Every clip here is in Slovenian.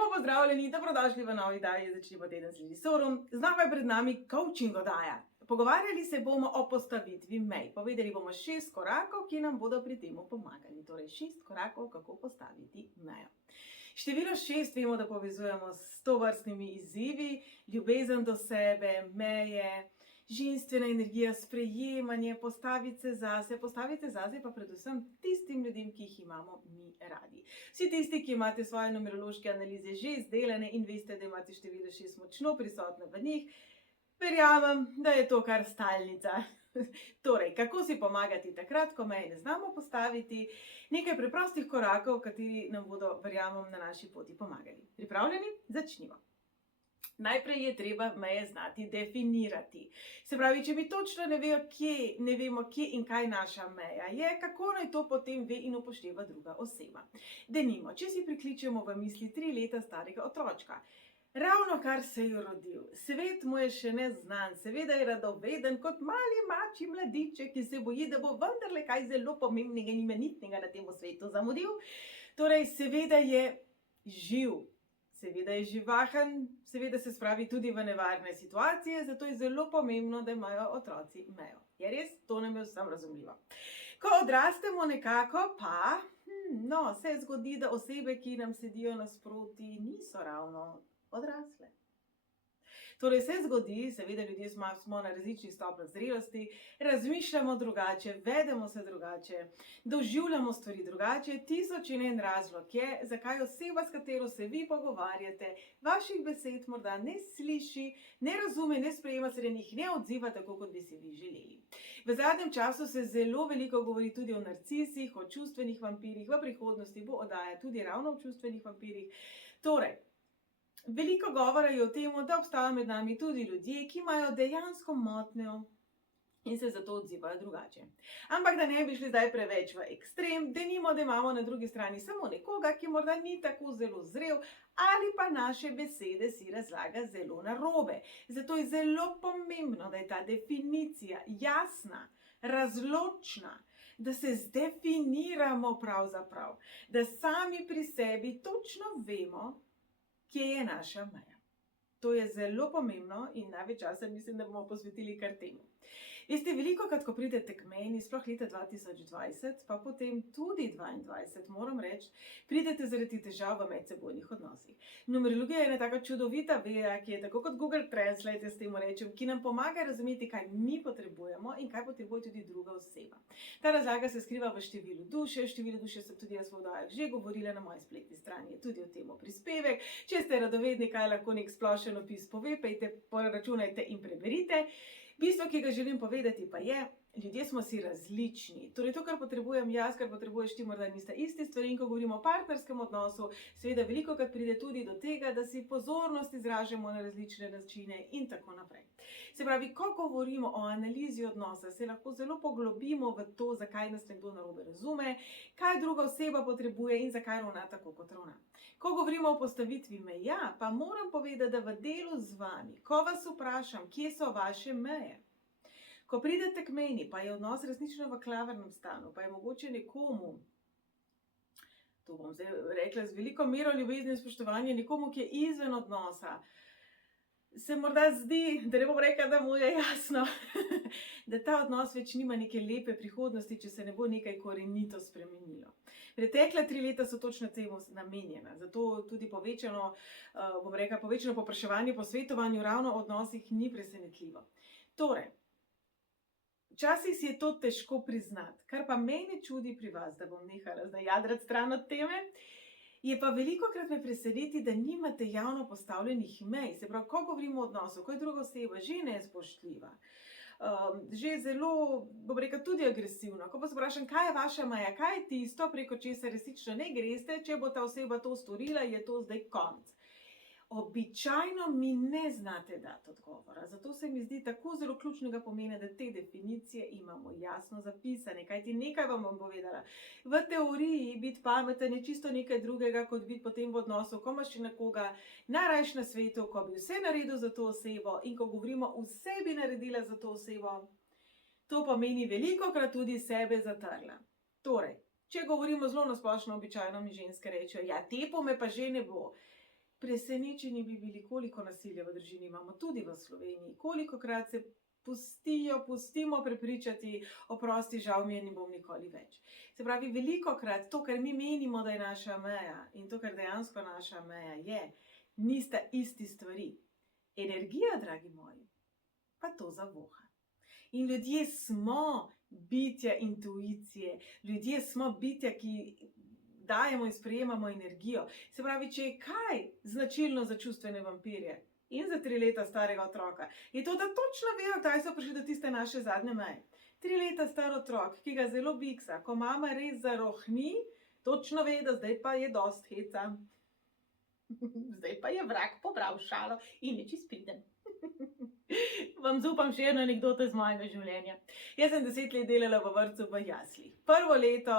Lepo pozdravljeni, dobrodošli v novi oddaji Začnimo teden s Lisorom. Znova je pred nami coaching oddaja. Pogovarjali se bomo o postavitvi mej. Povedali bomo 6 korakov, ki nam bodo pri tem pomagali. Torej 6 korakov, kako postaviti mejo. Število 6 vemo, da povezujemo s tovrstnimi izzivi, ljubezen do sebe, meje, ženstvena energija, sprejemanje, postaviti se zase pa predvsem tistim ljudem, ki jih imamo mi radi. Vsi tisti, ki imate svoje numerološke analize že izdelane in veste, da imate število 6 močno prisotno v njih, verjamem, da je to kar stalnica. Torej, kako si pomagati takrat, ko meje ne znamo postaviti, nekaj preprostih korakov, kateri nam bodo, verjamem, na naši poti pomagali. Pripravljeni? Začnimo. Najprej je treba meje znati definirati. Se pravi, če mi točno ne vemo, kje in kaj naša meja je, kako naj to potem ve in upošteva druga oseba. Denimo, če si prikličemo v misli 3 leta starega otročka. Ravno kar se je rodil, svet mu je še neznan, seveda je radoveden kot mali mačji mladiček, ki se boji, da bo vendarle kaj zelo pomembnega in imenitnega na tem svetu zamudil. Torej, seveda je živ. Seveda je živahen, seveda se spravi tudi v nevarne situacije, zato je zelo pomembno, da imajo otroci mejo. Je res? To nam je vsem razumljivo. Ko odrastemo nekako, pa se zgodi, da osebe, ki nam sedijo nasproti, niso ravno odrasle. Torej se zgodi, seveda ljudje smo na različnih stopnjah zrelosti, razmišljamo drugače, vedemo se drugače, doživljamo stvari drugače, 1000 in en razlog je, zakaj oseba, s katero se vi pogovarjate, vaših besed morda ne sliši, ne razume, ne sprejema, se njih ne odziva tako, kot bi si vi želeli. V zadnjem času se zelo veliko govori tudi o narcisih, o čustvenih vampirjih, v prihodnosti bo oddaja tudi ravno o čustvenih vampirjih. Torej, veliko govora je o tem, da obstajajo med nami tudi ljudje, ki imajo dejansko motnjo in se zato odzivajo drugače. Ampak da ne bi šli zdaj preveč v ekstrem, denimo, da imamo na drugi strani samo nekoga, ki morda ni tako zelo zrel ali pa naše besede si razlaga zelo narobe. Zato je zelo pomembno, da je ta definicija jasna, razločna, da se zdefiniramo pravzaprav, da sami pri sebi točno vemo, kje je naša meja. To je zelo pomembno in največ časa mislim, da bomo posvetili kar temu. Veste, velikokrat, ko pridete k meni, sploh leta 2020, pa potem tudi 2022, moram reči, pridete zaradi težav v medsebojnih odnosih. Numerologija je ena taka čudovita veja, ki je tako kot Google Translate, s tem rečem, ki nam pomaga razumeti, kaj mi potrebujemo in kaj potrebuje tudi druga oseba. Ta razlaga se skriva v številu duše. Število duše sem tudi jaz v oddajah že govorila, na moji spletni strani je tudi o tem prispevek. Če ste radovedni, kaj lahko nek splošen opis pove, pejte, poračunajte in preberite. Bistvo, ki ga želim povedati, pa je, ljudje smo si različni. Torej, to, kar potrebujem jaz, kar potrebuješ ti, morda nista isti stvari. In ko govorimo o partnerskem odnosu, seveda velikokrat pride tudi do tega, da si pozornost izražamo na različne načine in tako naprej. Se pravi, ko govorimo o analizi odnosa, se lahko zelo poglobimo v to, zakaj nas nekdo narobe razume, kaj druga oseba potrebuje in zakaj ravna tako, kot ravna. Ko govorimo o postavitvi meja, pa moram povedati, da v delu z vami, ko vas vprašam, kje so vaše meje, ko pridete k meni, pa je odnos resnično v klavrnem stanju, pa je mogoče nekomu, to bom zdaj rekla z veliko mero ljubezni in spoštovanja, nekomu, ki je izven odnosa, se morda zdi, da ne bom rekla, da mu je jasno, da ta odnos več nima neke lepe prihodnosti, če se ne bo nekaj korenito spremenilo. Pretekla 3 leta so točno temu namenjena, zato tudi povečano povpraševanje po svetovanju ravno o odnosih ni presenetljivo. Torej, včasih si je to težko priznati, kar pa mene čudi pri vas, da bom nehala zdaj jadrati stran od teme, je pa velikokrat me preseneti, da nimate javno postavljenih mej. Se pravi, ko govorimo o odnosu, ko je druga oseba že nespoštljiva, že zelo, bom rekla, tudi agresivno, ko pa se vprašam, kaj je vaša meja, kaj je tisto, preko česar resnično ne greste, če bo ta oseba to storila, je to zdaj konec. Običajno mi ne znate dati odgovora, zato se mi zdi tako zelo ključnega pomena, da te definicije imamo jasno zapisane, kajti nekaj vam bom povedala. V teoriji biti pameten je čisto nekaj drugega, kot biti potem v odnosu, ko imaš nekoga najrajši na svetu, ko bi vse naredil za to osebo in ko govorimo vse bi naredila za to osebo, to pomeni velikokrat tudi sebe zatrla. Torej, če govorimo zelo na splošno, običajno mi ženske rečejo, ja, tepo me pa že ne bo. Presenečeni bi bili, koliko nasilja v družini imamo tudi v Sloveniji, kolikokrat se pustimo prepričati, oprosti, žal mi je, ne bom nikoli več. Se pravi, velikokrat to, kar mi menimo, da je naša meja in to, kar dejansko naša meja je, nista isti stvari. Energija, dragi moji, pa to zavoha. In ljudje smo bitja intuicije, ljudje smo bitja, ki dajemo in sprejemamo energijo. Se pravi, če je kaj značilno za čustvene vampirje in za 3 leta starega otroka, je to, da točno vejo, kdaj so prišli do tiste naše zadnje meje. 3 leta star otrok, ki ga zelo biksa, ko mama res zarohni, točno ve, da zdaj pa je dost heca. Zdaj pa je vrag pobral šalo in je čist priden. Vam zaupam še eno anekdoto iz mojega življenja. Jaz sem 10 let delala v vrtcu v jaslih. Prvo leto,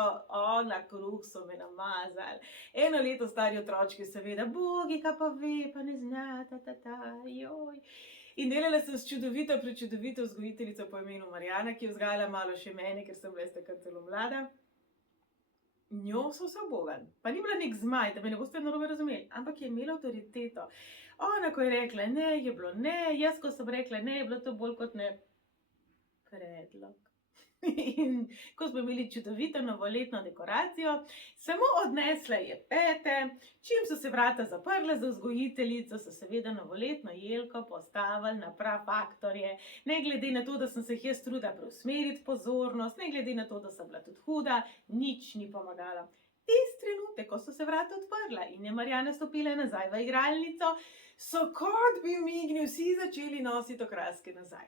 na kruh so me namazali. 1 leto stari otročki seveda, Bogika pa ve, pa ne zna, joj. In delala sem s čudovito, prečudovito vzgojiteljico po imenu Marjana, ki je vzgajala malo še mene, ker sem bila takrat zelo mlada. Njo so se ubogali. Pa ni bila nek zmaj, da me ne boste narobe razumeli, ampak je imela avtoriteto. Ona, ko je rekla ne, je bilo ne, jaz, ko sem rekla ne, je bilo to bolj kot ne predlog. In ko smo imeli čudovito novoletno dekoracijo, samo odnesla je pete, čim so se vrata zaprla za vzgojiteljico, so seveda novoletno jelko postavili na prav faktorje, ne glede na to, da sem se jaz trudila preusmeriti pozornost, ne glede na to, da sem bila tudi huda, nič ni pomagalo. Tisti trenutek, ko so se vrata odprla in je Marjana stopila nazaj v igralnico, so kot bi mignili vsi začeli nositi okraske nazaj.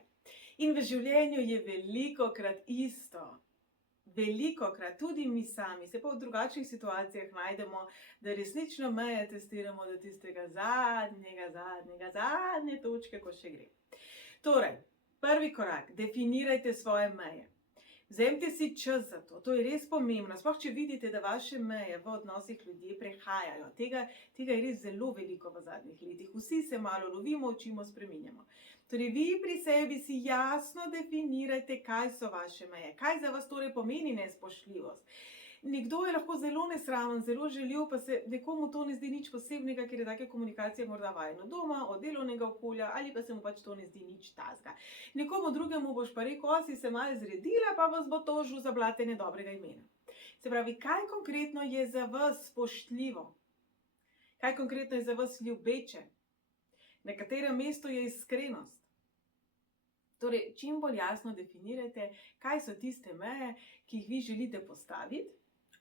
In v življenju je velikokrat isto. Velikokrat, tudi mi sami, se pa v drugačnih situacijah najdemo, da resnično meje testiramo do tistega zadnje točke, ko še gre. Torej, prvi korak, definirajte svoje meje. Vzemite si čas za to, to je res pomembno, sploh če vidite, da vaše meje v odnosih ljudje prehajajo. Tega je res zelo veliko v zadnjih letih. Vsi se malo lovimo, učimo, spreminjamo. Torej, vi pri sebi si jasno definirajte, kaj so vaše meje, kaj za vas torej pomeni nespoštljivost. Nekdo je lahko zelo nesramen, zelo žaljiv, pa se nekomu to ne zdi nič posebnega, ker je take komunikacije morda vajeno doma, od delovnega okolja, ali pa se mu pač to ne zdi nič tazga. Nekomu drugemu boš pa rekel, si se malo zredila, pa vas bo tožil za blatenje dobrega imena. Se pravi, kaj konkretno je za vas spoštljivo? Kaj konkretno je za vas ljubeče? Na katerem mestu je iskrenost? Torej, čim bolj jasno definirajte, kaj so tiste meje, ki jih vi želite postaviti.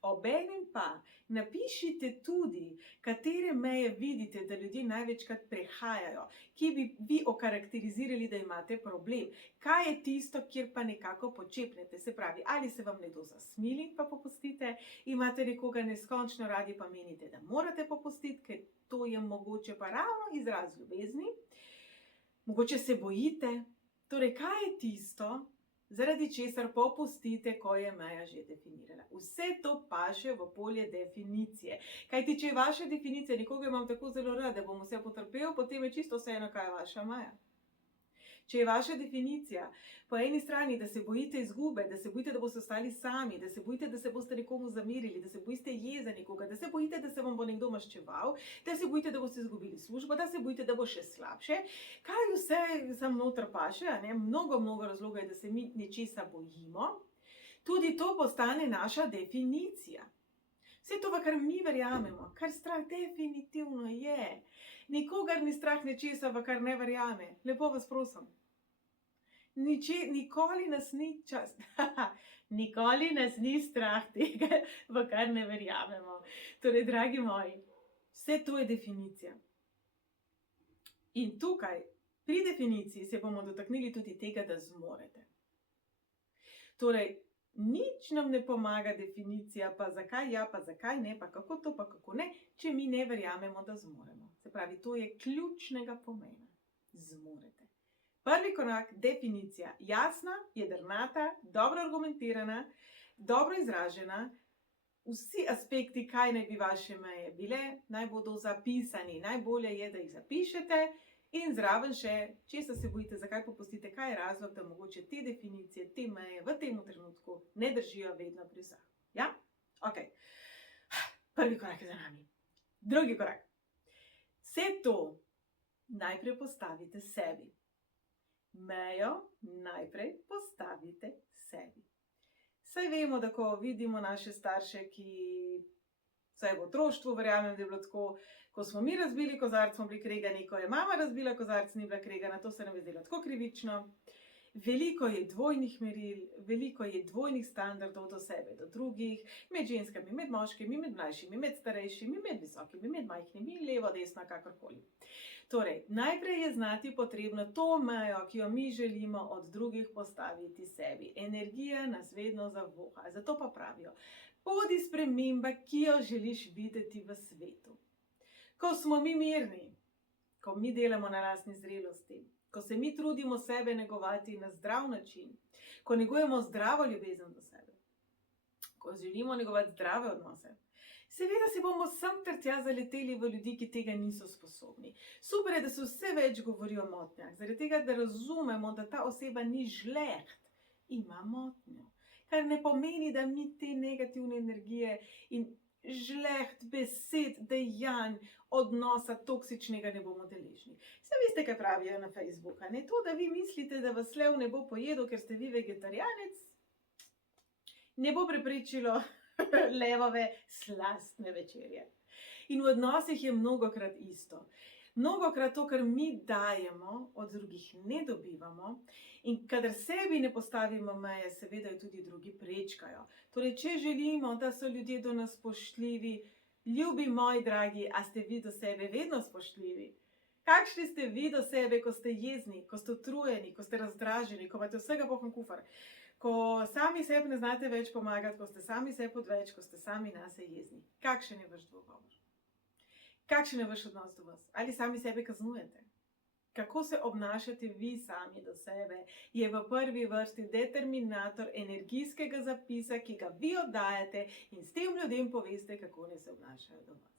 Obenem pa napišite tudi, katere meje vidite, da ljudje največkrat prehajajo, ki bi vi okarakterizirali, da imate problem. Kaj je tisto, kjer pa nekako počepnete? Se pravi, ali se vam nekdo zasmili, pa popustite, imate nekoga neskončno radi, pa menite, da morate popustiti, ker to je mogoče pa ravno izraz ljubezni. Mogoče se bojite. Torej, kaj je tisto, zaradi česar popustite, ko je meja že definirana? Vse to paše v polje definicije. Kajti, če je vaša definicija, nekoga imam tako zelo rad, da bom vse potrpel, potem je čisto vseeno, kaj je vaša meja. Če je vaša definicija po eni strani, da se bojite izgube, da se bojite, da boste ostali sami, da se bojite, da se boste nekomu zamerili, da se bojite jeza nekoga, da se bojite, da se vam bo nekdo maščeval, da se bojite, da boste izgubili službo, da se bojite, da bo še slabše, kaj vse sam noter paše, mnogo razlogov je, da se mi nečesa bojimo, tudi to postane naša definicija. Vse to, v kar mi verjamemo, kar strah definitivno je. Nikogar ni strah nečesa, v kar ne verjame. Lepo vas prosim. Nikoli nas ni nikoli nas ni strah tega, v kar ne verjamemo. Torej, dragi moji, vse to je definicija. In tukaj, pri definiciji, se bomo dotaknili tudi tega, da zmorete. Torej, nič nam ne pomaga definicija, pa zakaj ja, pa zakaj ne, pa kako to, pa kako ne, če mi ne verjamemo, da zmoremo. Se pravi, to je ključnega pomena. Zmorete. Prvi korak, definicija. Jasna, jedrnata, dobro argumentirana, dobro izražena. Vsi aspekti, kaj naj bi vaše meje bile, naj bodo zapisani. Najbolje je, da jih zapišete. In zraven še, česa se bojite, zakaj popustite, kaj je razlog, da mogoče te definicije, te meje v tem trenutku ne držijo vedno pri vseh. Ja? Ok. Prvi korak je za nami. Drugi korak. Vse to najprej postavite sebi. Mejo najprej postavite sebi. Saj vemo, da ko vidimo naše starše, ki vsaj v otroštvu, verjamem, da je bilo tako, ko smo mi razbili kozarec, smo bili kregani, ko je mama razbila kozarec, ni bila kregana, to se nam je zdelo tako krivično. Veliko je dvojnih meril, veliko je dvojnih standardov do sebe, do drugih, med ženskami, med moškimi, med mlajšimi, med starejšimi, med visokimi, med majhnimi, levo, desno, kakorkoli. Torej, najprej je znati potrebno to mejo, ki jo mi želimo od drugih postaviti sebi. Energija nas vedno zavoha, zato pa pravijo, bodi sprememba, ki jo želiš videti v svetu. Ko smo mi mirni, ko mi delamo na lastni zrelosti, ko se mi trudimo sebe negovati na zdrav način, ko negujemo zdravo ljubezen do sebe, ko želimo negovati zdrave odnose, seveda se bomo sem ter tja zaleteli v ljudi, ki tega niso sposobni. Super je, da se vse več govori o motnjah, zaradi tega, da razumemo, da ta oseba ni žleht, ima motnjo. Kar ne pomeni, da mi te negativne energije in žleht besed, dejanj, odnosa toksičnega ne bomo deležni. Saj veste, kaj pravijo na Facebooku, ne? To, da vi mislite, da vas lev ne bo pojedel, ker ste vi vegetarijanec, ne bo preprečilo levove slastne večerje. In v odnosih je mnogokrat isto. Mnogokrat to, kar mi dajemo, od drugih ne dobivamo, in kadar sebi ne postavimo meje, seveda jo tudi drugi prečkajo. Torej, če želimo, da so ljudje do nas spoštljivi, ljubi moji dragi, a ste vi do sebe vedno spoštljivi? Kakšni ste vi do sebe, ko ste jezni, ko ste utrujeni, ko ste razdraženi, ko imate vsega pohod kufar, ko sami sebi ne znate več pomagati, ko ste sami sebi odveč, ko ste sami nase jezni? Kakšen je vaš dvogovor? Kakšen je vaš odnos do vas? Ali sami sebe kaznujete? Kako se obnašate vi sami do sebe, je v prvi vrsti determinator energijskega zapisa, ki ga vi oddajate in s tem ljudem poveste, kako ne se obnašajo do vas.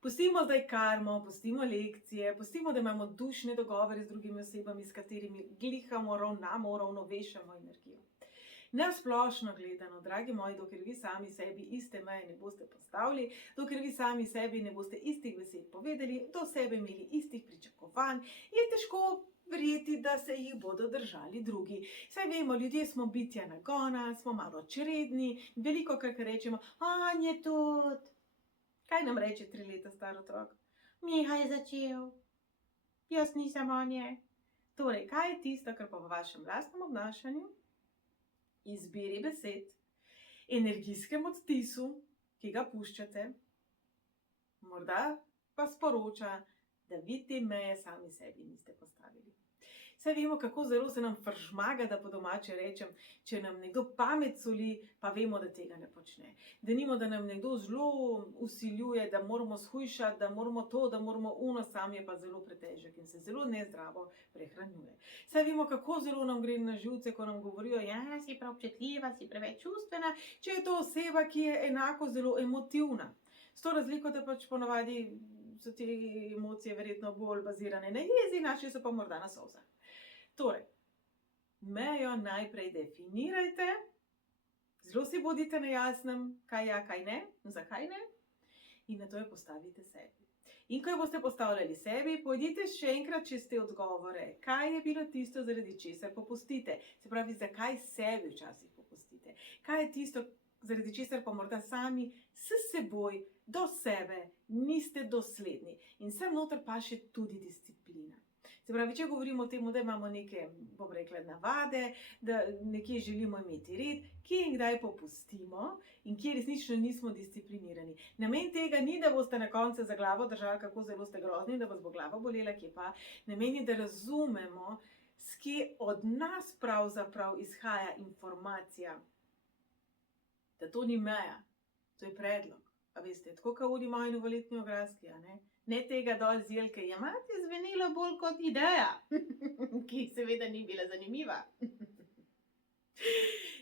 Pustimo zdaj karmo, pustimo lekcije, pustimo, da imamo dušne dogovore z drugimi osebami, s katerimi glihamo, ravnamo, ravnovešamo energijo. Na splošno gledano, dragi moji, dokler vi sami sebi iste meje ne boste postavili, dokler vi sami sebi ne boste istih besed povedali, do sebe imeli istih pričakovanj, je težko verjeti, da se jih bodo držali drugi. Saj vemo, ljudje smo bitja nagona, smo malo čredni, veliko kar rečemo, on je tudi. Kaj nam reče 3 leta star otrok? Miha je začel. Jaz nisem on je. Torej, kaj je tisto, kar pa v vašem lastnem obnašanju, izbiri besed, energijskem odtisu, ki ga puščate, morda pa sporoča, da vi te meje sami sebi niste postavili. Saj vemo, kako zelo se nam fržmaga, da po domače rečem, če nam nekdo pamet soli, pa vemo, da tega ne počne. Denimo, da nam nekdo zelo vsiljuje, da moramo shujšati, da moramo to, da moramo ono, sam je pa zelo pretežek in se zelo nezdravo prehranjuje. Saj vemo, kako zelo nam gre na živce, ko nam govorijo, ja, si prav občutljiva, si preveč čustvena, če je to oseba, ki je enako zelo emotivna. S to razliko, da pač ponavadi so te emocije verjetno bolj bazirane na jezi, naše so pa morda na solzah. Torej, mejo najprej definirajte, zelo si bodite na jasnem, kaj ja, kaj ne, zakaj ne, in na to jo postavite sebi. In ko jo boste postavljali sebi, pojdite še enkrat čez te odgovore, kaj je bilo tisto, zaradi česar popustite. Se pravi, zakaj sebi včasih popustite. Kaj je tisto, zaradi česar pa morda sami s seboj, do sebe, niste dosledni. In sem noter pa še tudi disciplina. Se pravi, če govorimo o tem, da imamo neke, bom rekla, navade, da nekje želimo imeti red, kje in kdaj popustimo in kje resnično nismo disciplinirani. Namen tega ni, da boste na koncu za glavo držali, kako zelo ste grozni, da vas bo glava bolela, kje pa. Namen je, da razumemo, s kje od nas pravzaprav izhaja informacija, da to ni meja, to je predlog. A veste, tako kot oni moji novoletni ograzki, a ne? Ne tega dol z jelke, je zvenelo bolj kot ideja, ki seveda ni bila zanimiva.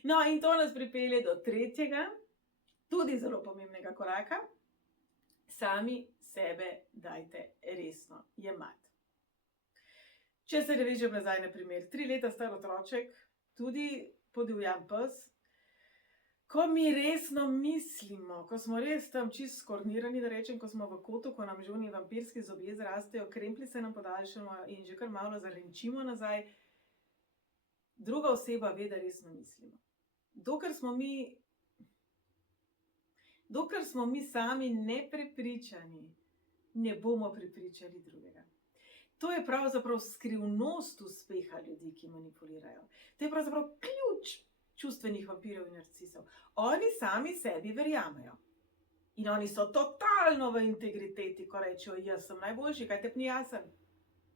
No, in to nas pripelje do tretjega, tudi zelo pomembnega koraka. Sami sebe dajte resno jemati. Če se navežem nazaj na primer, 3 leta star otroček, tudi podivjan pes, Ko mi resno mislimo, ko smo res tam čisto skornirani, da rečem, ko smo v kotu, ko nam že oni vampirski zobje zrastejo, kremplji se nam podaljšamo in že kar malo zarenčimo nazaj, druga oseba ve, da resno mislimo. Dokler smo mi sami neprepričani, ne bomo prepričali drugega. To je pravzaprav skrivnost uspeha ljudi, ki manipulirajo. To je pravzaprav ključ čustvenih vampirjev in narcisov. Oni sami sebi verjamejo. In oni so totalno v integriteti, ko rečejo, jaz sem najboljši, kaj te ni jasen.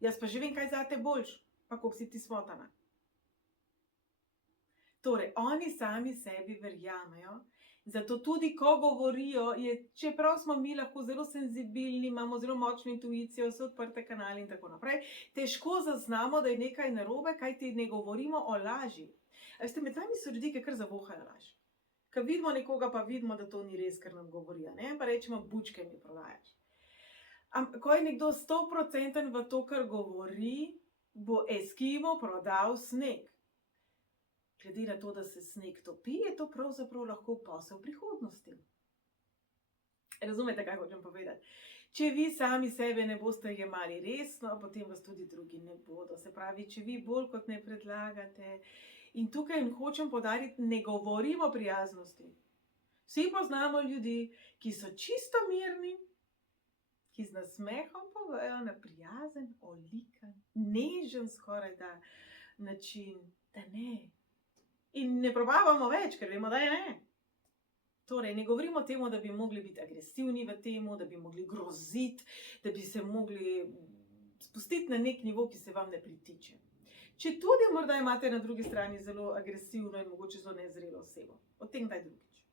Jaz pa že vem, kaj zate boljš, pa koliko si ti smotana. Torej, oni sami sebi verjamejo, zato tudi, ko govorijo, čeprav smo mi lahko zelo senzibilni, imamo zelo močno intuicijo, vse odprte kanale in tako naprej, težko zaznamo, da je nekaj narobe, kajti ne govorimo o laži. Veste, med nami so ljudje, ki kar zavohajo laž. Ko vidimo nekoga, pa vidimo, da to ni res, kar nam govori, ne? Pa rečemo, bučke mi prodajaš. Ko je nekdo 100% v to, kar govori, bo Eskimo prodal sneg. Glede na to, da se sneg topi, je to pravzaprav lahko posel prihodnosti. Razumete, kaj hočem povedati? Če vi sami sebe ne boste jemali resno, potem vas tudi drugi ne bodo. Se pravi, če vi bolj kot ne predlagate. In tukaj hočem poudariti, ne govorimo o prijaznosti. Vsi poznamo ljudi, ki so čisto mirni, ki z nasmehom povejo na prijazen, olikan, nežen skoraj da način, da ne. In ne probavamo več, ker vemo, da je ne. Torej, ne govorimo temu, da bi mogli biti agresivni v temu, da bi mogli groziti, da bi se mogli spustiti na nek nivo, ki se vam ne pritiče. Če tudi morda imate na drugi strani zelo agresivno in mogoče zelo nezrelo osebo. O tem kdaj drugič.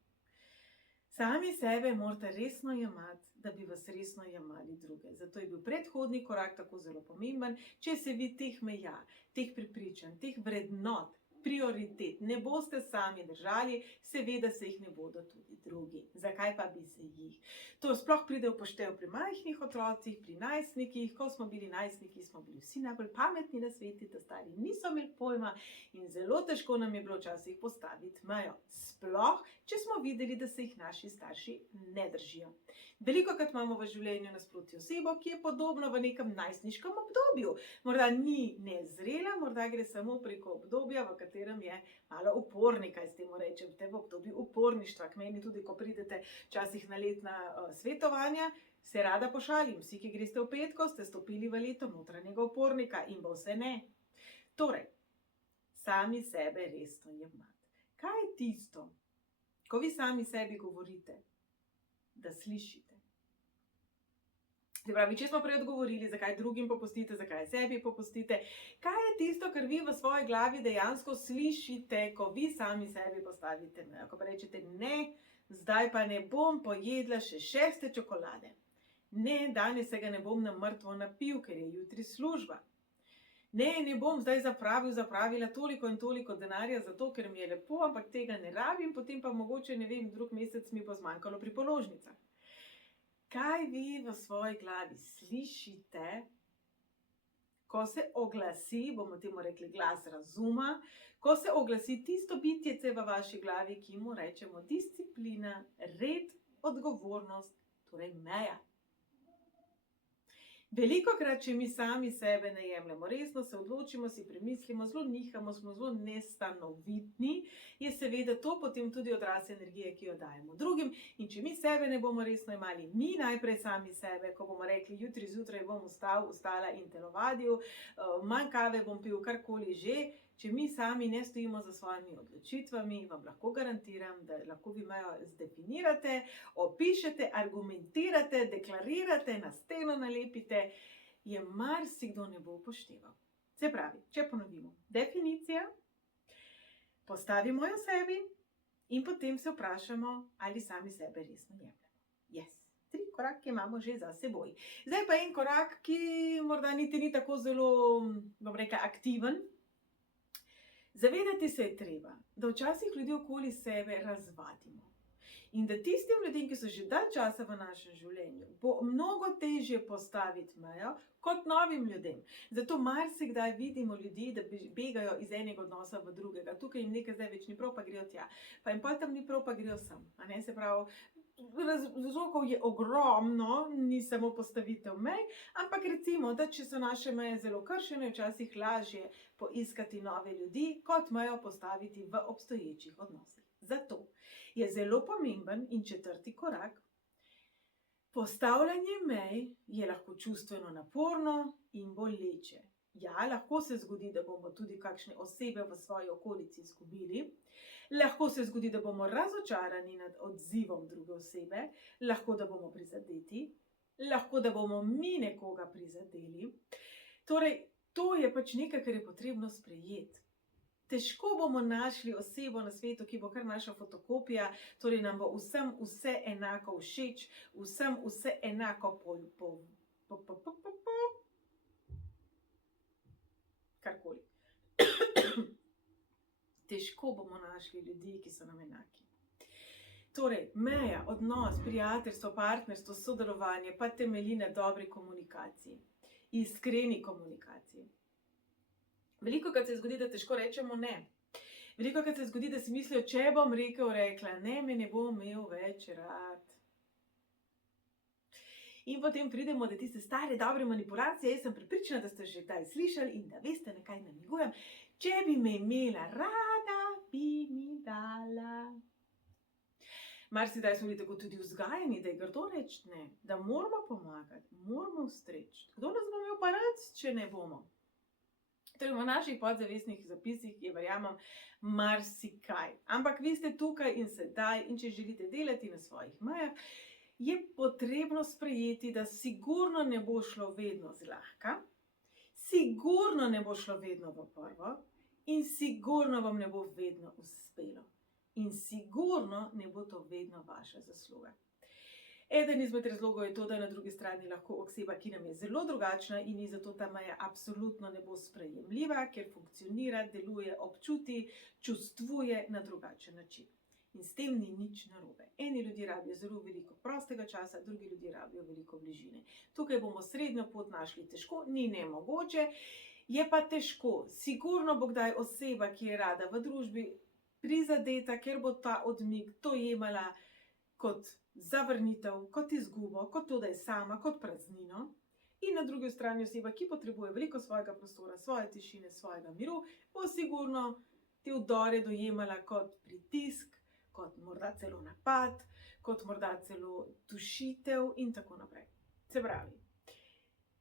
Sami sebe morate resno jemati, da bi vas resno jemali druge. Zato je bil predhodni korak tako zelo pomemben. Če se vi teh meja, teh prepričanj, teh vrednot, prioritet ne boste sami držali, seveda se jih ne bodo tudi drugi. Zakaj pa bi se jih? To sploh pride v poštev pri majhnih otrocih, pri najstnikih. Ko smo bili najstniki, smo bili vsi najbolj pametni na svetu, da stari niso imeli pojma in zelo težko nam je bilo včasih postaviti mejo. Sploh, če smo videli, da se jih naši starši ne držijo. Velikokrat imamo v življenju nasproti osebo, ki je podobna v nekem najstniškem obdobju. Morda ni nezrela, morda gre samo preko obdobja, v katerem je malo uporni, kaj s temu rečem, v obdobju uporništva. K meni tudi, ko pridete včasih na letna svetovanja, se rada pošalim. Vsi, ki greste v petko, ste stopili v leto notranjega upornika in bo vse ne. Torej, sami sebe resno jemati. Kaj je tisto, ko vi sami sebi govorite, da slišite? Se pravi, če smo prej odgovorili, zakaj drugim popustite, zakaj sebi popustite, kaj je tisto, kar vi v svoji glavi dejansko slišite, ko vi sami sebi postavite mejo, ko pa rečete, ne, zdaj pa ne bom pojedla še 6. čokolade. Ne, danes se ga ne bom na mrtvo napil, ker je jutri služba. Ne, ne bom zdaj zapravila toliko in toliko denarja zato, ker mi je lepo, ampak tega ne rabim, potem pa mogoče, ne vem, drug mesec mi bo zmanjkalo pri položnicah. Kaj vi v svoji glavi slišite, ko se oglasi, bomo temu rekli glas razuma, ko se oglasi tisto bitjece v vaši glavi, ki mu rečemo disciplina, red, odgovornost, torej meja. Velikokrat, če mi sami sebe ne jemljemo resno, se odločimo, si premislimo, zelo nihamo, smo zelo nestanovitni, je seveda to potem tudi odraz energije, ki jo dajemo drugim. In če mi sebe ne bomo resno jemali, mi najprej sami sebe, ko bomo rekli, jutri zjutraj bom vstala in telovadil, manj kave bom pil, karkoli že, če mi sami ne stojimo za svojimi odločitvami, vam lahko garantiram, da lahko vi mejo zdefinirate, opišete, argumentirate, deklarirate, na steno nalepite, je marsikdo ne bo upošteval. Se pravi, če ponovimo, definicija, postavimo jo sebi in potem se vprašamo, ali sami sebe resno jemljemo. Yes. 3 korake imamo že za seboj. Zdaj pa en korak, ki morda niti ni tako zelo, bom rekla, aktiven. Zavedati se je treba, da včasih ljudi okoli sebe razvadimo. In da tistim ljudem, ki so že dalj časa v našem življenju, bo mnogo težje postaviti mejo kot novim ljudem. Zato marsikdaj vidimo ljudi, da begajo iz enega odnosa v drugega. Tukaj jim nekaj zdaj več ni prav, pa grejo tja. Pa jim pol tam ni prav, pa grejo sem. Se pravi, razlogov je ogromno, ni samo postavitev mej, ampak recimo, da če so naše meje zelo kršene, včasih lažje poiskati nove ljudi, kot mejo postaviti v obstoječih odnosih. Zato je zelo pomemben in četrti korak. Postavljanje mej je lahko čustveno naporno in boleče. Ja, lahko se zgodi, da bomo tudi kakšne osebe v svoji okolici izgubili. Lahko se zgodi, da bomo razočarani nad odzivom druge osebe. Lahko, da bomo prizadeti. Lahko, da bomo mi nekoga prizadeli. Torej, to je pač nekaj, kar je potrebno sprejeti. Težko bomo našli osebo na svetu, ki bo kar naša fotokopija, torej nam bo vsem vse enako všeč, vsem vse enako karkoli. Težko bomo našli ljudi, ki so nam enaki. Torej, meja, odnos, prijateljstvo, partnerstvo, sodelovanje pa temelji na dobri komunikaciji, iskreni komunikaciji. Velikokrat se zgodi, da težko rečemo ne. Velikokrat se zgodi, da si mislijo, če bom rekla ne, me ne bo imel več rad. In potem pridemo do tiste stare dobre manipulacije. Jaz sem prepričana, da ste že kdaj slišali in da veste, na kaj namigujem. Če bi me imela rada, bi mi dala. Marsikdaj smo bili tako tudi vzgajani, da je grdo reči ne, da moramo pomagati, moramo ustreči. Kdo nas bo imel pa rad, če ne bomo? Torej, v naših podzavestnih zapisih je, verjamem, marsikaj. Ampak vi ste tukaj in sedaj in če želite delati na svojih mejah, je potrebno sprejeti, da sigurno ne bo šlo vedno zlahka, sigurno ne bo šlo vedno v prvo in sigurno vam ne bo vedno uspelo. In sigurno ne bo to vedno vaša zasluga. Eden izmed razlogov je to, da je na drugi strani lahko oseba, ki nam je zelo drugačna in ji zato ta meja absolutno ne bo sprejemljiva, ker funkcionira, deluje, občuti, čustvuje na drugačen način. In s tem ni nič narobe. Eni ljudje rabijo zelo veliko prostega časa, drugi ljudje rabijo veliko bližine. Tukaj bomo srednjo pot našli težko, ni nemogoče, je pa težko. Sigurno bo kdaj oseba, ki je rada v družbi, prizadeta, ker bo ta odmik dojemala kot zavrnitev, kot izgubo, kot to, da je sama, kot praznino. In na drugi strani oseba, ki potrebuje veliko svojega prostora, svoje tišine, svojega miru, bo sigurno te vdore dojemala kot pritisk, kot morda celo napad, kot morda celo dušitev in tako naprej. Se pravi,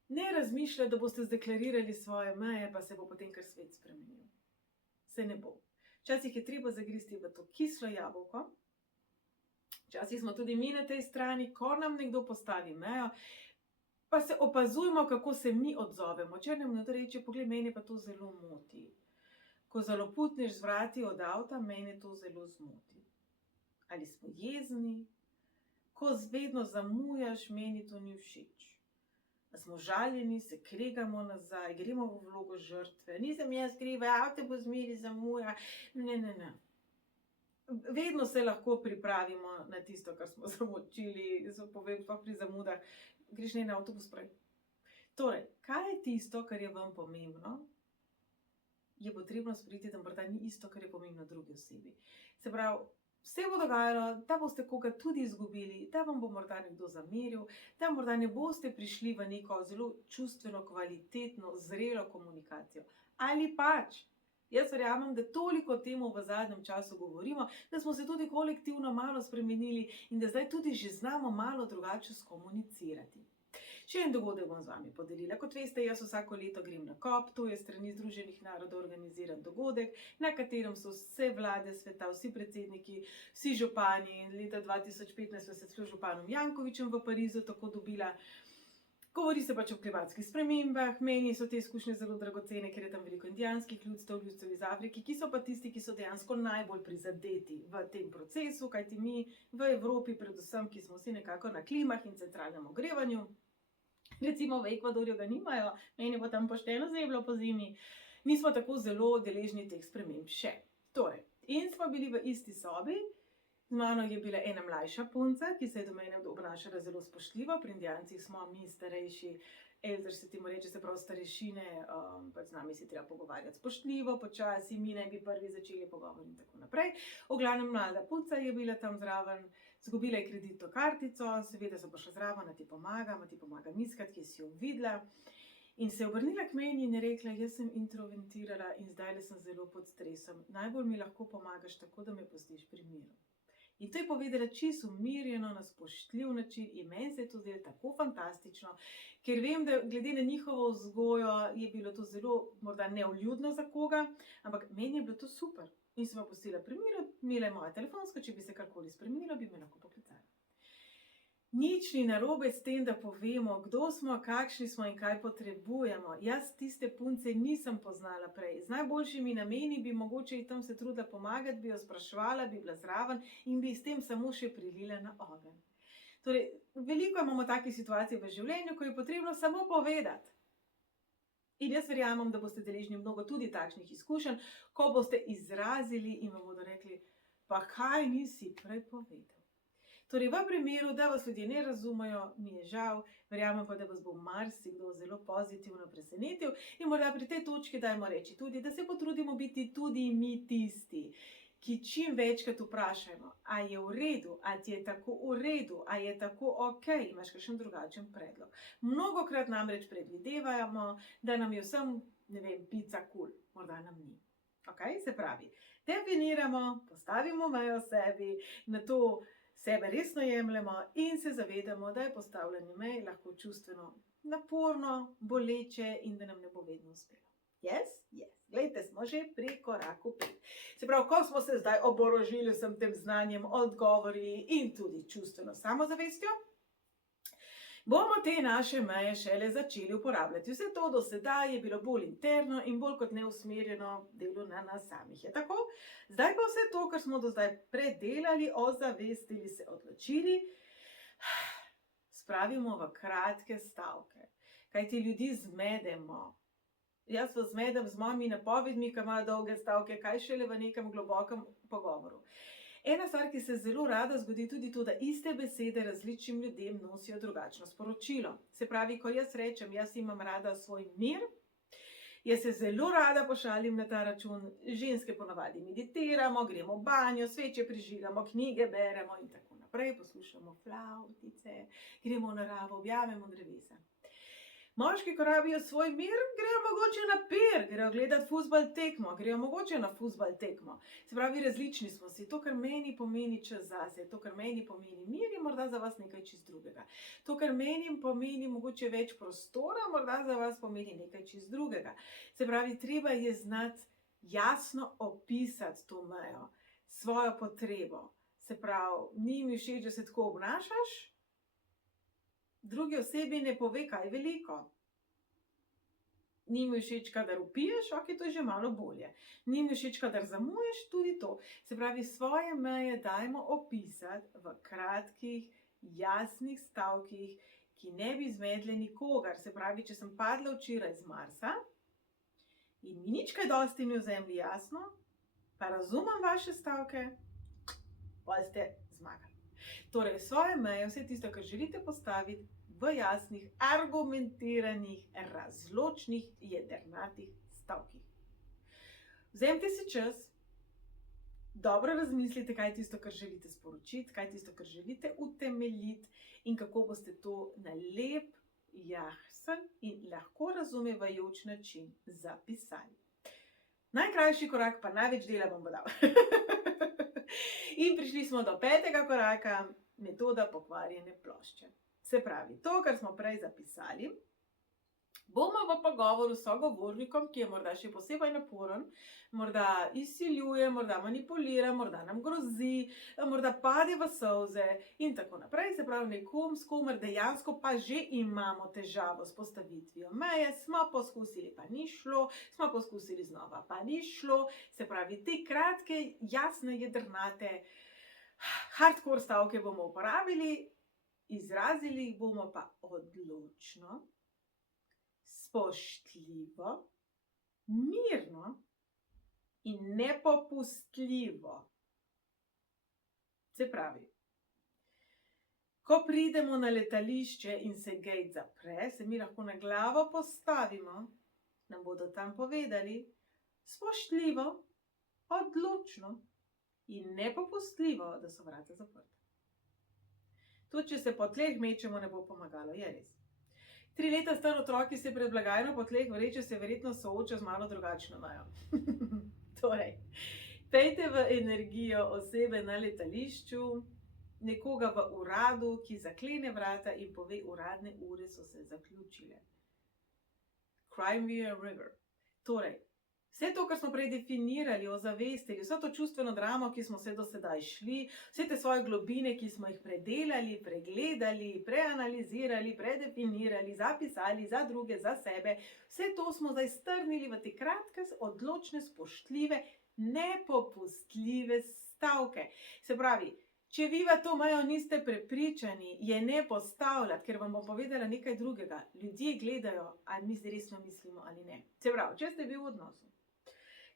ne razmišljati, da boste zdeklarirali svoje meje, pa se bo potem kar svet spremenil. Se ne bo. Včasih je treba zagristi v to kislo jabolko. Včasih smo tudi mi na tej strani, ko nam nekdo postavi mejo, pa se opazujmo, kako se mi odzovemo. Če nam nekdo reče, poglej, mene pa to zelo moti. Ko zaloputneš z vrati od avta, mene to zelo zmoti. Ali smo jezni? Ko vedno zamujaš, meni to ni všeč. Smo žaljeni, se kregamo nazaj, gremo v vlogo žrtve. Nisem jaz kriva, avto bo zmeri zamuja. Ne. Vedno se lahko pripravimo na tisto, kar smo zamočili, povem, sploh pri zamudah, greš na avtobus prej. Torej, kaj je tisto, kar je vam pomembno, je potrebno sprejeti, da morda ni isto, kar je pomembno drugi osebi. Se pravi, vse bo dogajalo, da boste koga tudi izgubili, da vam bo morda nekdo zameril, da morda ne boste prišli v neko zelo čustveno, kvalitetno, zrelo komunikacijo. Ali pač, jaz verjamem, da toliko o temu v zadnjem času govorimo, da smo se tudi kolektivno malo spremenili in da zdaj tudi že znamo malo drugače skomunicirati. Še en dogodek bom z vami podelila. Kot veste, jaz vsako leto grem na COP, to je strani Združenih narodov organiziran dogodek, na katerem so vse vlade sveta, vsi predsedniki, vsi župani. Leta 2015 sva se s županom Jankovićem v Parizu tako dobila. Govori se pač o klimatskih spremembah, meni so te izkušnje zelo dragocene, ker je tam veliko indijanskih ljudstev iz Afrike, ki so pa tisti, ki so dejansko najbolj prizadeti v tem procesu, kajti mi v Evropi, predvsem, ki smo vsi nekako na klimah in centralnem ogrevanju, recimo v Ekvadorju ga nimajo, meni bo tam pošteno zeblo po zimi, nismo tako zelo deležni teh sprememb še. Torej, in smo bili v isti sobi Z mano je bila ena mlajša punca, ki se je do mene obnašala zelo spoštljivo. Pri Indijancih smo mi starejši, elder se temu reče, se pravi starešine, pač z nami se je treba pogovarjati spoštljivo, počasi, mi naj bi prvi začeli pogovor in tako naprej. V glavnem, mlada punca je bila tam zraven, izgubila je kreditno kartico, seveda sem prišla zraven, da ti pomagam iskati, kje si jo videla. In se je obrnila k meni in je rekla, jaz sem introvertirala in zdaj sem zelo pod stresom. Najbolj mi lahko pomagaš tako, da me pustiš pri miru. In to je povedala čisto umirjeno, na spoštljiv način in meni se je to zdelo tako fantastično, ker vem, da glede na njihovo vzgojo je bilo to zelo morda nevljudno za koga, ampak meni je bilo to super. In sem jo pustila pri miru, imela je moja telefonska, če bi se karkoli spremenilo, bi me lahko poklicala. Nič ni narobe s tem, da povemo, kdo smo, kakšni smo in kaj potrebujemo. Jaz tiste punce nisem poznala prej. Z najboljšimi nameni bi mogoče ji tam se trudila pomagati, bi jo spraševala, bi bila zraven in bi s tem samo še prilila na ogenj. Torej, veliko imamo takih situacij v življenju, ko je potrebno samo povedati. In jaz verjamem, da boste deležni mnogo tudi takšnih izkušenj, ko boste izrazili in vam bodo rekli, pa kaj nisi prej povedal. Torej, v primeru, da vas ljudje ne razumejo, mi je žal, verjamem pa, da vas bo marsikdo zelo pozitivno presenetil in morda pri tej točki dajmo reči tudi, da se potrudimo biti tudi mi tisti, ki čim večkrat vprašajmo, a je v redu, a ti je tako v redu, a je tako ok, imaš kakšen drugačen predlog. Mnogokrat namreč predvidevamo, da nam je vsem, ne vem, pica kul, morda nam ni. Ok, se pravi, definiramo, postavimo mejo sebi, na to sebe resno jemljemo in se zavedamo, da je postavljanje mej lahko čustveno naporno, boleče in da nam ne bo vedno uspelo. Yes. Glejte, smo že pri koraku 5. Se pravi, ko smo se zdaj oborožili vsem tem znanjem, odgovori in tudi čustveno samozavestjo, bomo te naše meje šele začeli uporabljati. Vse to do sedaj je bilo bolj interno in bolj kot neusmerjeno delo na nas samih. Je tako? Zdaj pa vse to, kar smo do zdaj predelali, ozavestili, se odločili, spravimo v kratke stavke. Kaj ti ljudi zmedemo? Jaz vas zmedem z mojimi napovedmi, ki imajo dolge stavke, kaj šele v nekem globokem pogovoru. Ena stvar, ki se zelo rada zgodi, tudi to, da iste besede različnim ljudem nosijo drugačno sporočilo. Se pravi, ko jaz rečem, jaz imam rada svoj mir, jaz se zelo rada pošalim na ta račun, ženske ponavadi meditiramo, gremo v banjo, sveče prižigamo, knjige beremo in tako naprej, poslušamo flavtice, gremo v naravo, objavimo drevesa. Moški, ko rabijo svoj mir, grejo mogoče na pier, grejo gledati fuzbal tekmo, grejo mogoče na fuzbal tekmo. Se pravi, različni smo si. To, kar meni pomeni čas zase, to, kar meni pomeni mir, je morda za vas nekaj čist drugega. To, kar meni pomeni mogoče več prostora, morda za vas pomeni nekaj čist drugega. Se pravi, treba je znati jasno opisati to mejo, svojo potrebo. Se pravi, ni mi všeč, da se tako obnašaš, drugi osebi ne pove kaj veliko. Ni mi všeč, kadar vpiješ, ok, to je že malo bolje. Ni mi všeč, kadar zamuješ, tudi to. Se pravi, svoje meje dajmo opisati v kratkih, jasnih stavkih, ki ne bi zmedle nikogar. Se pravi, če sem padla včeraj z Marsa in mi nič kaj dosti ni v zemlji jasno, pa razumem vaše stavke, pa ste zmagali. Torej, svoje meje, vse tisto, kar želite postaviti v jasnih, argumentiranih, razločnih, jedrnatih stavkih. Vzemite si čas, dobro razmislite, kaj je tisto, kar želite sporočiti, kaj je tisto, kar želite utemeljiti in kako boste to na lep, jasen in lahko razumevajoč način zapisali. Najkrajši korak, pa največ dela bom dal. In prišli smo do 5. koraka, metoda pokvarjene plošče. Se pravi, to, kar smo prej zapisali, bomo v pogovoru s sogovornikom, ki je morda še posebej naporen, morda izsiljuje, morda manipulira, morda nam grozi, morda pade v solze in tako naprej. Se pravi, nekom, s komer dejansko pa že imamo težavo s postavitvijo meje, smo poskusili, pa ni šlo, smo poskusili znova, pa ni šlo. Se pravi, te kratke, jasne, jedrnate, hardcore stavke bomo uporabili, izrazili jih bomo pa odločno, spoštljivo, mirno in nepopustljivo. Se pravi, ko pridemo na letališče in se gate zapre, se mi lahko na glavo postavimo, nam bodo tam povedali, spoštljivo, odločno in nepopustljivo, da so vrata zaprta. Tudi če se po tleh mečemo, ne bo pomagalo, je res. 3 leta star otrok, ki se pred blagajno po tleh vreče, se verjetno sooča z malo drugačno vajo. Torej, pejte v energijo osebe na letališču, nekoga v uradu, ki zaklene vrata in pove, uradne ure so se zaključile. Crimea River. Torej, vse to, kar smo prej definirali, ozavestili, vso to čustveno dramo, ki smo se do sedaj šli, vse te svoje globine, ki smo jih predelali, pregledali, preanalizirali, predefinirali, zapisali za druge, za sebe, vse to smo zdaj strnili v te kratke, odločne, spoštljive, nepopustljive stavke. Se pravi, če vi v to mejo niste prepričani, je ne postavljati, ker vam bom povedala nekaj drugega. Ljudje gledajo, ali mi resno mislimo ali ne. Se pravi, če ste bili v odnosu,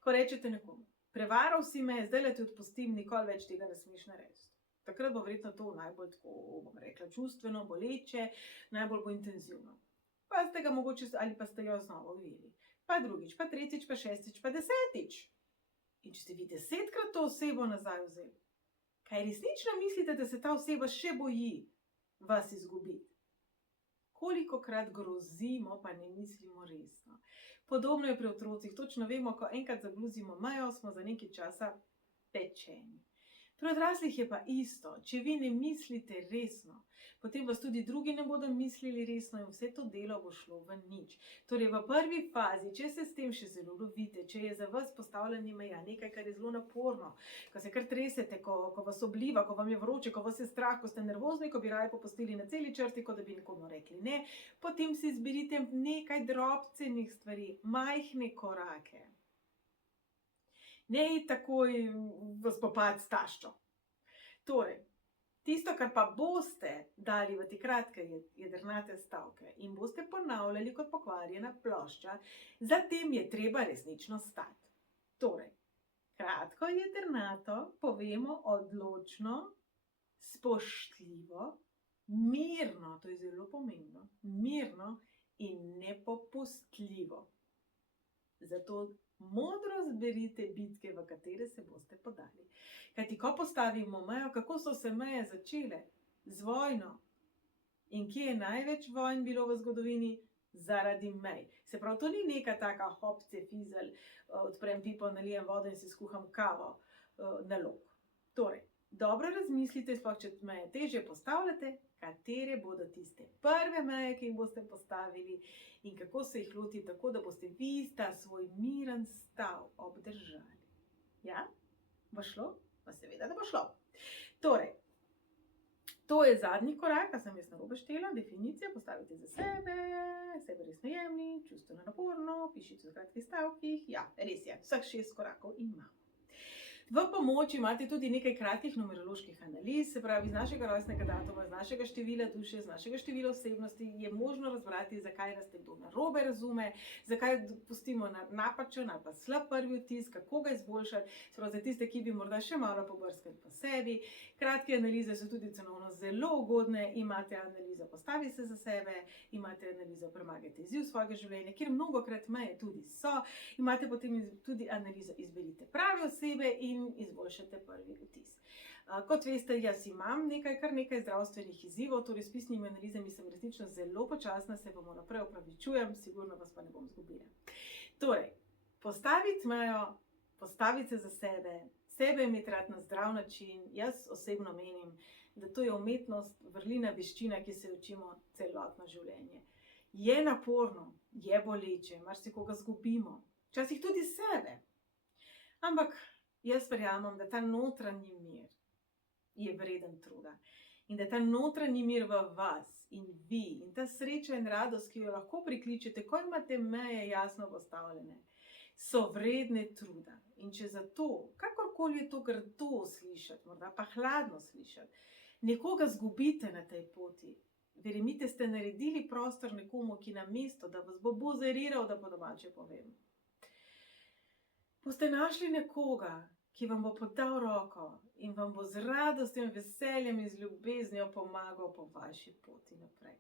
ko rečete nekomu, prevaral si me, zdaj ti odpustim, nikoli več tega ne smeš narediti. Takrat bo verjetno to najbolj tako, bom rekla, čustveno, boleče, najbolj bo intenzivno. Pa ste ga mogoče, ali pa ste jo znova ujeli. Pa drugič, pa tretjič, pa šestič, pa desetič. In če ste vi 10-krat to osebo nazaj vzeli, kaj resnično mislite, da se ta oseba še boji vas izgubiti? Kolikokrat grozimo, pa ne mislimo resno. Podobno je pri otrocih. Točno vemo, ko enkrat zabluzimo mejo, smo za nekaj časa pečeni. Pri odraslih je pa isto. Če vi ne mislite resno, potem vas tudi drugi ne bodo mislili resno in vse to delo bo šlo v nič. Torej, v prvi fazi, če se s tem še zelo lovite, če je za vas postavljanje meja nekaj, kar je zelo naporno, ko se kar tresete, ko vas obliva, ko vam je vroče, ko vas je strah, ko ste nervozni, ko bi raje popustili na celi črti, kot da bi nekomu rekli ne, potem si izberite nekaj drobcenih stvari, majhne korake. Ne takoj v spopad s taščo. Torej, tisto, kar pa boste dali v te kratke jedrnate stavke in boste ponavljali kot pokvarjena plošča, zatem je treba resnično stati. Torej, kratko jedrnato povemo odločno, spoštljivo, mirno, to je zelo pomembno, mirno in nepopustljivo. Zato modro zberite bitke, v katere se boste podali. Kajti, ko postavimo mejo, kako so se meje začele? Z vojno. In kje je največ vojn bilo v zgodovini? Zaradi mej. Se pravi, to ni neka taka hopce, fizel, odprem pipo, nalijem vodo in si skuham kavo na lok. Torej, dobro razmislite, sploh če meje težje postavljate, katere bodo tiste prve meje, ki jih boste postavili in kako se jih loti tako, da boste vi ta svoj miren stav obdržali. Ja? Bo šlo? Pa seveda, da bo šlo. Torej, to je zadnji korak, a sem jaz narobe štela, definicija, postavite za sebe resno jemni, čustveno naporno, pišite v kratkih stavkih. Ja, res je, vseh 6 korakov imamo. V pomoč imate tudi nekaj kratkih numeroloških analiz, se pravi, iz našega rojstnega datuma, iz našega števila duše, iz našega števila osebnosti je možno razbrati, zakaj nas nekdo narobe razume, zakaj pustimo napačen ali pa slab prvi vtis, kako ga izboljšati, se pravi, za tiste, ki bi morda še malo pobrskali po sebi. Kratke analize so tudi cenovno zelo ugodne, imate analizo Postavi se za sebe, imate analizo Premagajte izziv svojega življenja, kjer mnogokrat meje tudi so, imate potem tudi analizo Izberite prave osebe in izboljšate prvi vtis. Kot veste, jaz imam kar nekaj zdravstvenih izzivov, torej s pisnimi analizami sem resnično zelo počasna, se vam naprej opravičujem, sigurno vas pa ne bom izgubila. Torej, postaviti mejo, postaviti se za sebe imeti rad na zdrav način, jaz osebno menim, da to je umetnost, vrlina, veščina, ki se učimo celotno življenje. Je naporno, je boleče, marsikoga izgubimo, včasih tudi sebe, ampak jaz verjamem, da ta notranji mir je vreden truda in da ta notranji mir v vas in vi in ta sreča in radost, ki jo lahko prikličete, ko imate meje jasno postavljene, so vredne truda. In če zato, kakorkoli je to grdo slišati, morda pa hladno slišati, nekoga izgubite na tej poti, verjemite, ste naredili prostor nekomu, ki namesto, da vas bo buzeriral, da po domače povem, boste našli nekoga, ki vam bo podal roko in vam bo z radostjo in veseljem in z ljubeznijo pomagal po vaši poti naprej.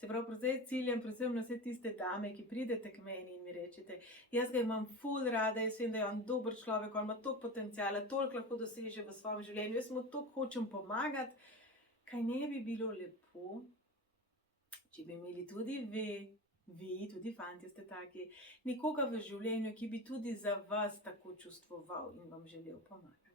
Se pravi, zdaj ciljem predvsem na vse tiste dame, ki pridete k meni in mi rečete, jaz ga imam ful rada, jaz vem, da je on dober človek, on ima toliko potenciala, toliko lahko doseže v svojem življenju, jaz mu toliko hočem pomagati. Kaj ne bi bilo lepo, če bi imeli tudi vi, tudi fantje ste taki, nekoga v življenju, ki bi tudi za vas tako čustvoval in vam želel pomagati.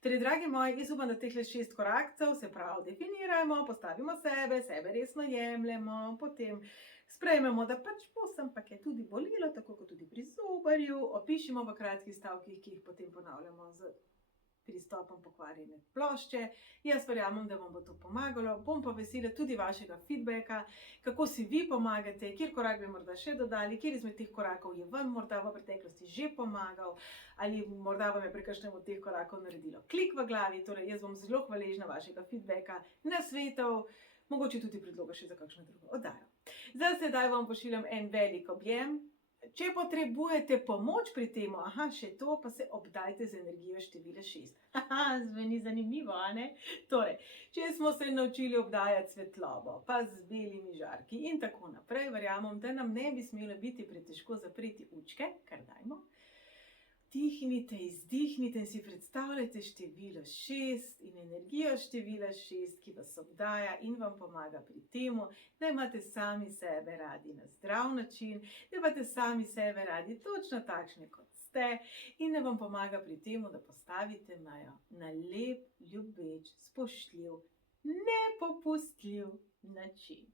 Torej, dragi moji, jaz upam, da teh 6 korakcev, se pravi, definirajmo, postavimo sebe resno jemljemo, potem sprejmemo, da pač ampak je tudi bolelo, tako kot tudi pri zobarju, opišimo v kratkih stavkih, ki jih potem ponavljamo z pristopom pokvarjene plošče. Jaz verjamem, da vam bo to pomagalo, bom pa vesela tudi vašega feedbacka, kako si vi pomagate, kjer korak bi morda še dodali, kjer izmed teh korakov je vam morda v preteklosti že pomagal, ali morda vam je pri kakšnem od teh korakov naredilo klik v glavi. Torej, jaz bom zelo hvaležna vašega feedbacka, nasvetov, mogoče tudi predloga še za kakšno drugo oddajo. Za sedaj vam pošiljam en velik objem. Če potrebujete pomoč pri tem, še to, pa se obdajte z energijo števila 6. Zveni zanimivo, a ne? Torej, če smo se naučili obdajati svetlobo, pa z belimi žarki in tako naprej, verjamem, da nam ne bi smelo biti pretežko zapreti učke, kar dajmo. Vdihnite, izdihnite in si predstavljajte število 6 in energijo števila 6, ki vas obdaja in vam pomaga pri temu, da imate sami sebe radi na zdrav način, da imate sami sebe radi točno takšne, kot ste, in da vam pomaga pri temu, da postavite mejo na lep, ljubeč, spoštljiv, nepopustljiv način.